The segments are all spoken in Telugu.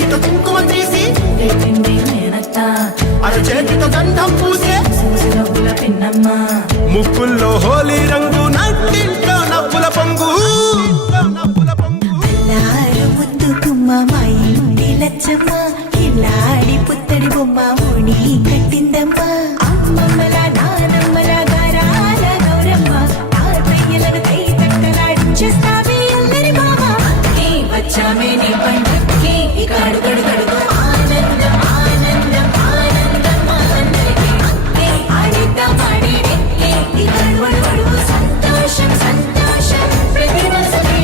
చేతితో కుంకుమ తీసి అరచేతితో గంధం పూసే పిన్నమ్మ ముక్కుల్లో హోలీ రంగు నట్టింట్లో నవ్వుల పొంగు ముద్దు గుమ్మ మా ఇంటి లచ్చమ్మ కిల్లాడి పుత్తడి బొమ్మ ఓణి కట్టిందమ్మ అమ్మమ్మల నానమ్మల గారాల గౌరమ్మ తాతయ్యలను కై తక్కలాడించేస్తావే అల్లరి మామ వచ్చామే నీ పండుగకి ఇక అడుగడు గడుగు ఆనందం ఆనందం ఆనందం అందరికీ ఆడిద్దాం ఆడేడే ఇక అడుగడు సంతోషం సంతోషం ప్రతి మనసుకి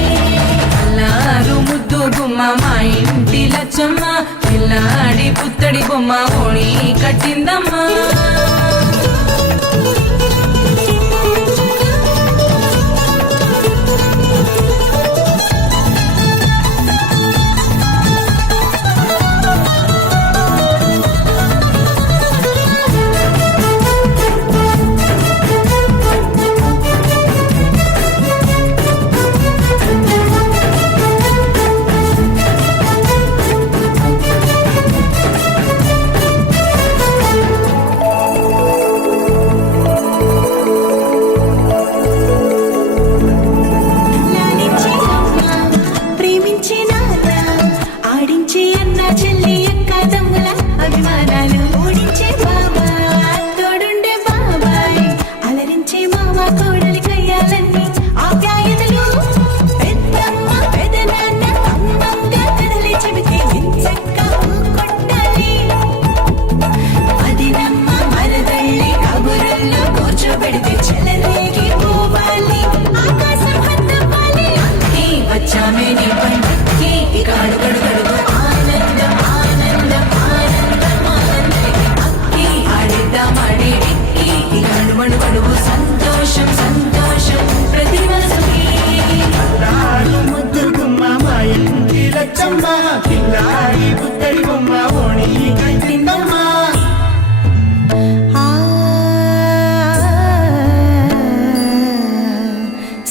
అల్లారు ముద్దు గుమ్మ మా ఇంటి లచ్చమ్మ పిల్లాడి పుత్తడి బొమ్మ ఓణి కట్టిందమ్మా సంతోషం సంతోషం ప్రతి మనసుకి ముద్దు గుమ్మ మా ఇంటి లచ్చమ్మ పిల్లాడి పుత్తడి బొమ్మ ఓణి కట్టిందమ్మ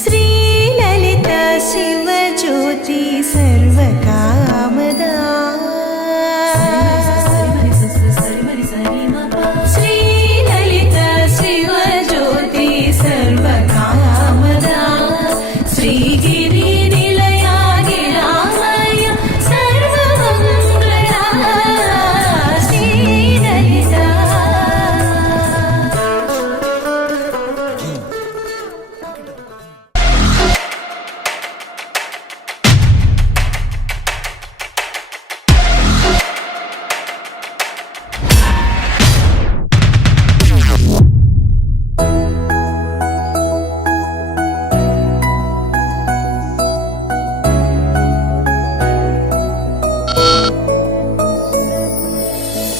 శ్రీలలిత శివజ్యోతి సర్వకామదా శ్రీలలిత శివజ్యోతి సర్వకామదా శ్రీగిరి నిలయాగి రామయ్య సర్వమంగళ శ్రీలలిత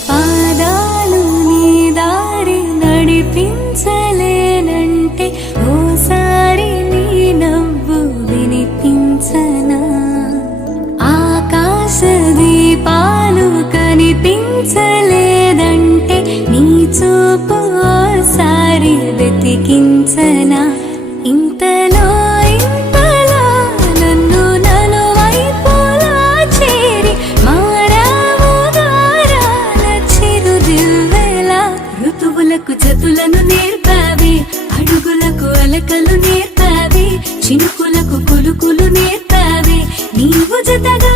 పాదాలు నీ దారి నడిపించలేనంటే ఓసారి నీ నవ్వు వినిపించనా ఆకాశ దీపాలు కనిపించలేదంటే నీ చూపు ఓసారి వెతికించనా ఇంతలో ఇంతలో నన్ను నలువైపులా చేరి మారావు గారాల చిరుదివ్వెలా ఋతువులకు జతులను నేర్పావి అడుగులకు అలకలు నేర్పావి చినుకులకు కులుకులు నేర్పావి నీవు జతగా